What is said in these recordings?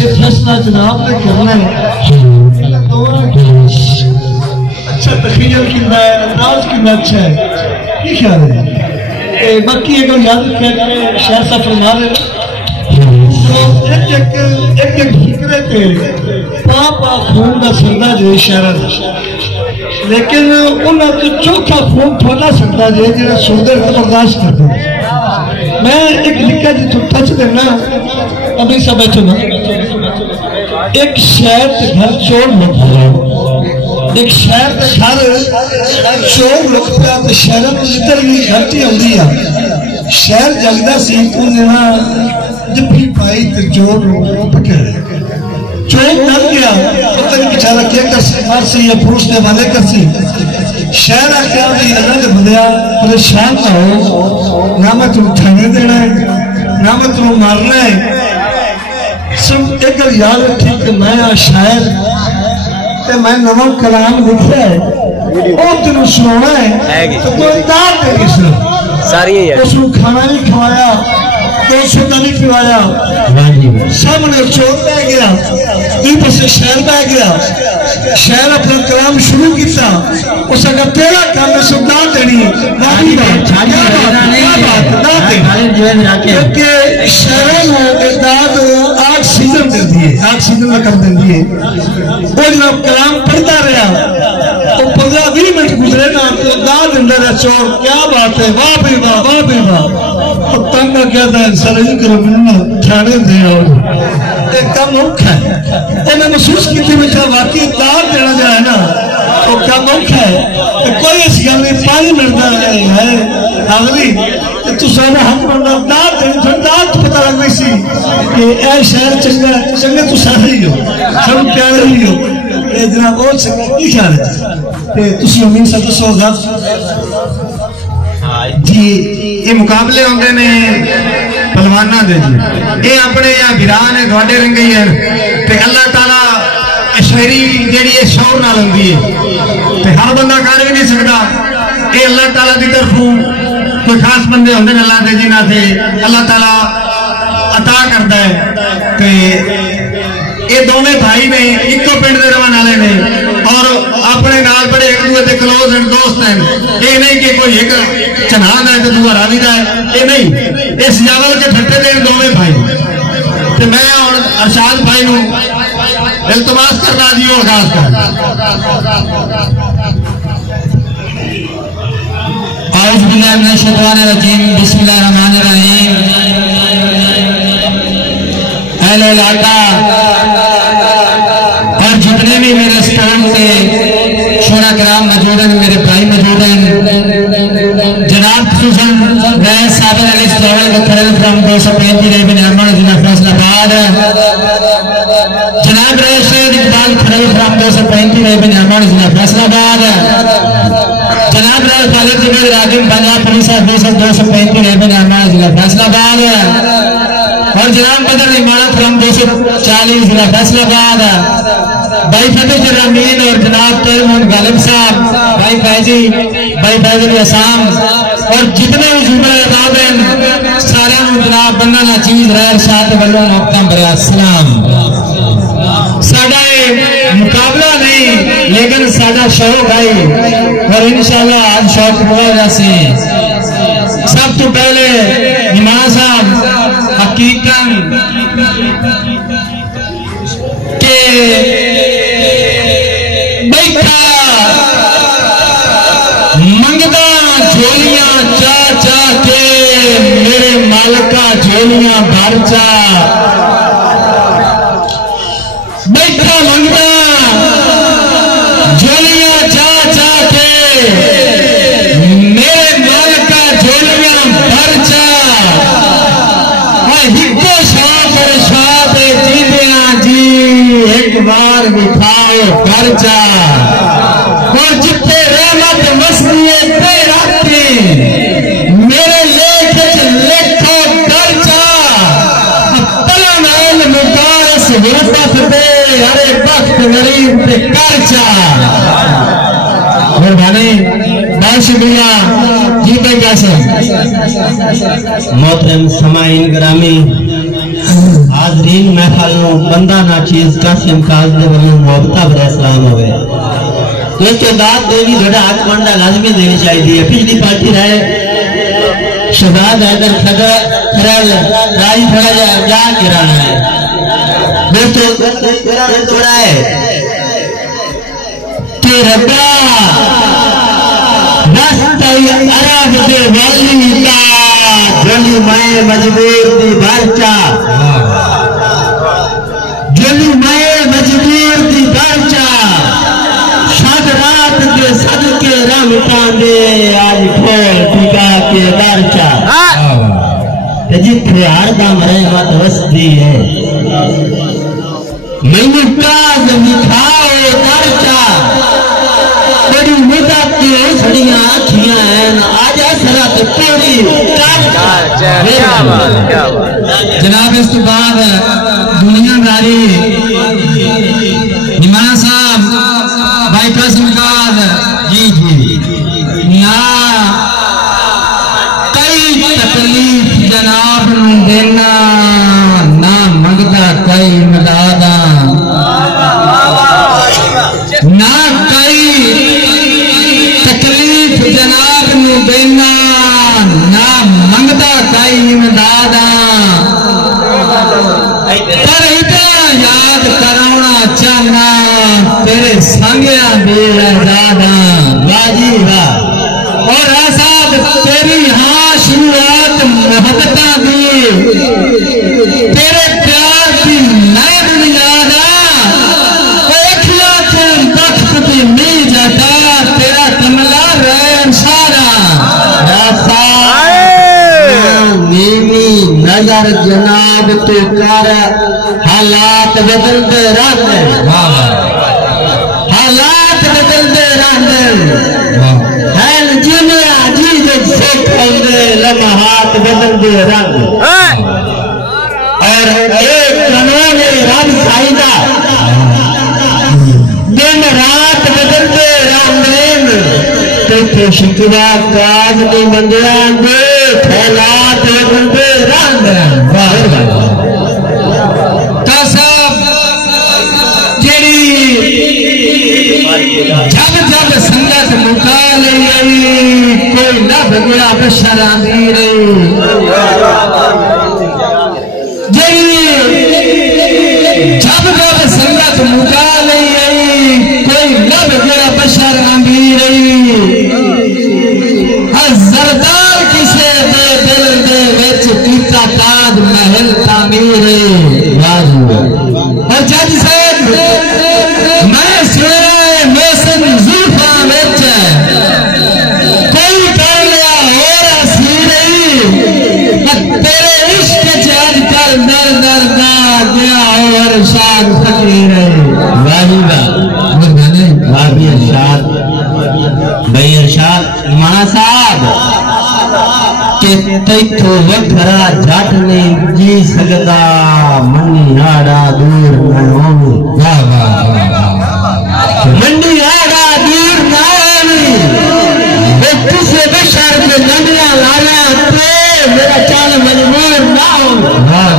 ये फैसला जनाब ने करना है। अच्छा तखीर कितना है, अंदाज कितना अच्छा है, की ख्याल है? बाकी अगर याद रखा कि शायर साहब फरमा रहे तो एक फिक्रे थे पापा खून का सरदा जो शायरा, लेकिन उन्हें तो चौथा खून थोड़ा सकता जो सुंदर को बर्दाश्त करते। मैं एक लिखा जी तो टच देना अभी सब बैठो ना। एक शहर के घर चोर लग गया, एक शहर के घर चोर लग गया तो शहर में जिधर भी घंटी आती है शहर जगदा सी उन्हें जब्बी पाई तो चोर पकड़े। चोर डर गया, पता नहीं बेचारा क्या कर सी, मार सी या पुरुष ने वाले कर सी। शहर आके भी अलग बंदिया परेशान ना हो, ना मैं तुम थाने देना है ना मैं तुम मारना है। सब एक याद रखी कि मैं आ शायर ते मैं नवा कलाम लिखा है और तेन सुना है तो कोई दार देगी सिर्फ सारी उसको खाना नहीं खवाया, कोई सोदा नहीं पिवाया, सामने चोर बह गया, दुई पासे शहर बह गया। शहर अपना कलाम शुरू किया, उस अगर तेरा काम में सब दाद देनी क्योंकि शहरों में दाद ऑक्सीजन देती है, ऑक्सीजन में कर देती है। वो जब कलाम पढ़ता रहा तो 15-20 मिनट गुजरे ना तो दाद अंदर है चोर, क्या बात है, वाह भाई वाह, वाह भाई वाह। तो तंग कहता है सर जी करो मैंने ठाणे दे और एक कम औखा है। तो मैं महसूस की वाकई दाद देना जो है ना तो कम औखा है। तो कोई इस गल में 5 मिनट का है अगली तू सारा हक बनना दाद देनी, थोड़ी दाद तो पता लग गई सी कि ए शहर चंगा चंगे तू सारे ही हो, सब प्यारे ही हो। जनाब बहुत की ख्याल है तुम अमीन साहब दसो जी। ये मुकाबले होंगे ने पहलवाना दे जी, ये अपने या वीरा ने थोड़े रंगे ही है ते अल्लाह ताला शायरी जेड़ी है शौर नाल होंदी है ते हर बंदा कर भी नहीं सकता। ये अल्लाह ताला की तरफों कोई खास बंदे होंगे अल्लाह दे जिन्हां ते अल्लाह ताला अता करता है। ते ये दोनों भाई ने इको पिंड के रहने वाले ने और अपने नाल बड़े एक दूसरे के क्लोज एंड दोस्त हैं। ये नहीं कि कोई एक चनान है तो दूसरा रावी का है, ये नहीं, ये सजावल के ठट्टे दे दोनों भाई। तो मैं और अरशाद भाई को इल्तमास करना जी और खास कर औज़ बिल्लाहि मिनश शैतानिर रजीम, बिस्मिल्लाहिर रहमानिर रहीम। अहले इलाका और जितने भी मेरे स्टोन के शोरा कराम मौजूद हैं, मेरे भाई मौजूद हैं, जनाब खुसूसन रईस साबिर अली स्टोवल का खरल फ्रॉम 235 रेबिन अहमद जिला फैसलाबाद, जनाब rice Syed Iqbal Kharal from 235 रेबिन Ahmad जिला फैसलाबाद, जनाब रईस खालिद जिगर राजिम पंजाब पुलिस 235 रेबिन अहमद जिला फैसलाबाद और जनाब बदर इमारत फ्रॉम 240 जिला फैसलाबाद, भाई फतेह जरामीन और जनाब तेरमोहन गालिब साहब, भाई फैजी, भाई फैजल असाम और जितने भी जुमले अदाब हैं सारे जनाब बन्ना ना चीज रह साथ वालों मोहतरम बरा सलाम। साडा मुकाबला नहीं लेकिन साडा शौक है और इंशाल्लाह आज शौक पूरा जैसे। सब तो पहले इमाम साहब हकीकत के बैठा मंगदा झोलियां चा चा के मेरे मालका झोलियां भर चा, बैठा मंगदा झोलियां चा चा के मेरे मालका झोलियां भर चा। हिको शौक और शौक जीदिया जी एक बार बिठाओ कर जा और जितने रहमत मसलिए पे राती मेरे लेख लेखो कर जा। तलम इल्म मुकारस गुरबत दे अरे वक्त गरीब पे कर जा। मेहरबानी बहुत शुक्रिया जी। पे कैसे मोहतरम समाइन ग्रामी हाजरीन महफल बंदा ना चीज कासिम काज दे वली मोहब्बत बरे सलाम होवे। दोस्तों दाद देवी थोड़ा हाथ मंडा लाजमी देनी चाहिए। पिछली पार्टी रहे शहजाद हैदर खरल राज थोड़ा जा गिराना है दोस्तों थोड़ा है कि रब्बा रास्ता अरब दे वाली का जली मैं मजबूर दी बारचा जली मैं मजबूर दी बारचा शाद रात के सदके रंग पांडे आज खोल टिका के बारचा जिथे हरदम रहमत वसदी है मैंने काज मिठाओ बारचा बड़ी मुदा की सड़ियां आखियां हैं आज असरत पूरी जनाब इस तो बाद दुनियादारी निमाना साहब भाई कासिम काद जी ना कई तकलीफ जनाब नूं देना ना मंगता कई मदादा ना कई तकलीफ जनाब नूं देना ना मंगता कई इमदादा पर इतना याद कराना चाहना तेरे संगिया दे दादा बाजी वाह और आसाद तेरी हाँ शुरुआत मोहब्बत दी तेरे प्यार की नई दुनियादा अखियां से बख्त की मिल जाता तेरा कमला रैन सारा नीमी नजर जनाब तो कर हालात बदलते रहते हालात बदलते रहते हैं जिन्हें अजीज से खोलते लम्हात बदलते रहते और एक कनोने रब साइदा दिन रात बदलते रहते तो शिकवा काज नहीं मंदिरा हालात बदलते रहते जब जब संगत मुका नहीं कोई न भगवा बशर आंदी रही जब जब संगत मुका नहीं कोई न भगवा बशर आंदी रही जरदार किसे दे दिल दे विच कीता ताज महल तामीर और जज साहब मैं सुना मौसम जुल्फा विच कोई कर लिया हो सी रही तेरे इश्क च अजकल दर दर दा गया और शाद फकीर वाही वाही इरशाद भाई इरशाद माना साहब के तैथों वखरा जट नहीं जी सकदा मनी आड़ा दूर न होवे वाह वाह मंडी आड़ा दूर न होवे किसे बशर के नंदियां लाया ते मेरा चाल मजबूर न होवे वाह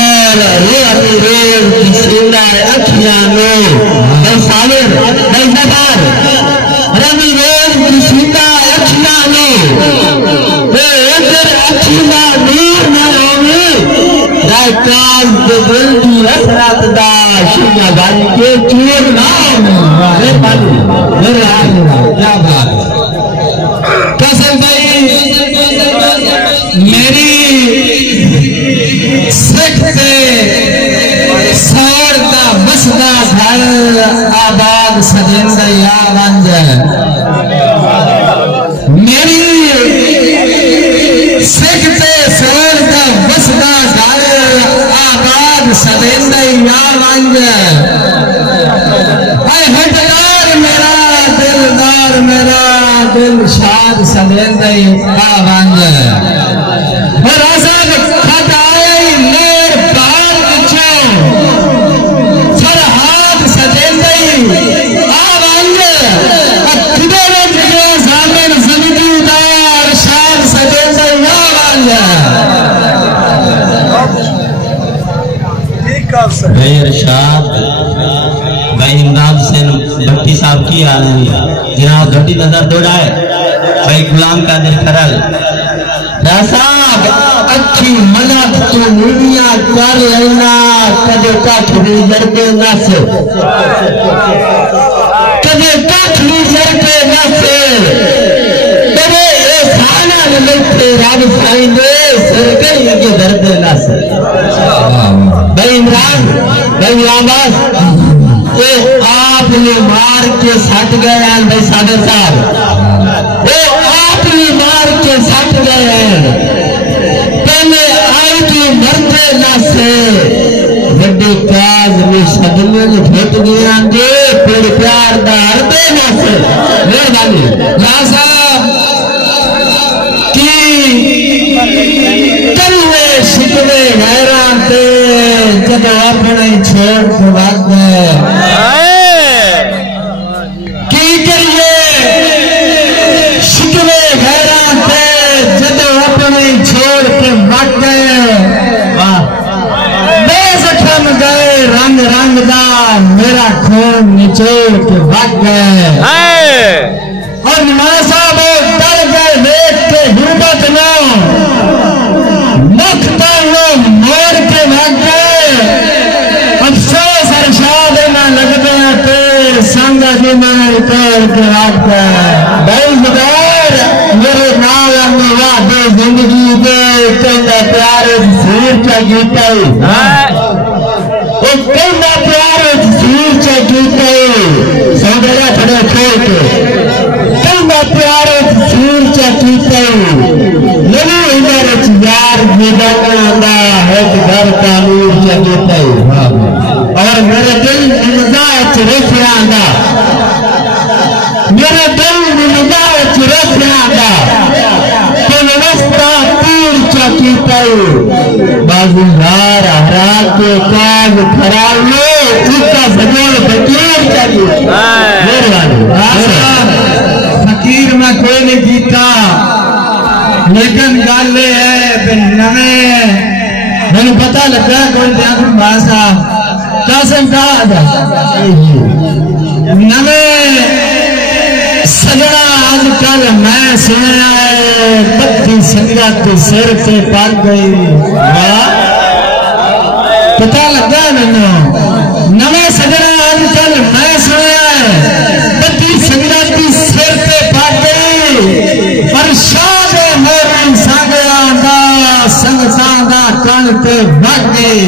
और रोती रोज की सीधा अखियां में सालिर नहीं सफर रवि रोज की सीधा अखियां में अखियां नीर न होवे राकाज के दिल की असरत दा शिया गाली के चूर ना होवे मेरे क्या बात कसम भाई मेरी सिख से सौर का बसदा घर आबाद सजेंदा यावंज मेरी सिख से सौर का बसदा घर आबाद सजेंदा यावंज दिलदार मेरा दिल शाद सजेंदा यावंज और आसाद खटाए लेर बाल पिछो सरहाद सजेंदा यावंज खुदा ने जगह सामने जमीदार शाद सजेंदा यावंज भाई इरशाद भाई इमदाद हुसैन भट्टी साहब की आ रही है जनाब घटी नजर दौड़ाए भाई गुलाम कादिर खरल साहब अच्छी मदद तो दुनिया कर लेना कदे काठड़ी लड़के नस कदे काठड़ी लड़के नस तेरे साना लेते राज साईं दे सरगई के दर्द नस भाई इमरान भाई आवाज ये आपने मार के सट गए हैं भाई सागर साहब ये आपने मार के सट गए हैं पहले आई की मरते नसे वड्डे काज में सदमे ने फट गया दे फिर प्यार दा हरदे नसे मेहरबानी या साहब की करिए शिकवे गैरां ते जब अपने छोड़ के भाग गए की करिए शिकवे गैरां ते जब अपने छोड़ के भाग गए बेजख्म गए रंग रंग दा मेरा खून निचोड़ के भाग गए और नवाज साहब डर गए देख के हुर्बत नो मुख्ता नो मोड़ के भाग गए अफसोस इरशाद ना लगते थे संग जी में तोड़ के भाग गए भाई जुबैर मेरे नाल अपनी वादे जिंदगी दे कहता प्यार सूर चा गीता कहता प्यार सूर चा गीता सौदरा थोड़े छोड़ के कहता प्यार सूर चा गीता लगी इधर यार बेदाना है घर का नूर चा गीता और मेरे दिल निजात रखे आंदा मेरे दिल निजात रखे आंदा तो व्यवस्था तीर चा गीता बाजूदार हरा के काज खराब लो उसका सजोड़ फकीर चाहिए फकीर में कोई नहीं जीता लेकिन गल है नवे मैंने पता लगा कौन भाषा कसम का नवे सजना आजकल मैं सुना बत्ती संगत सिर से पड़ गई पता लगा मैंने नवे सजना आजकल मैं सुना बत्ती संगत सिर पे पड़ गई पर शाद मोरी संगया दा संगता दा कण पे बढ़ गई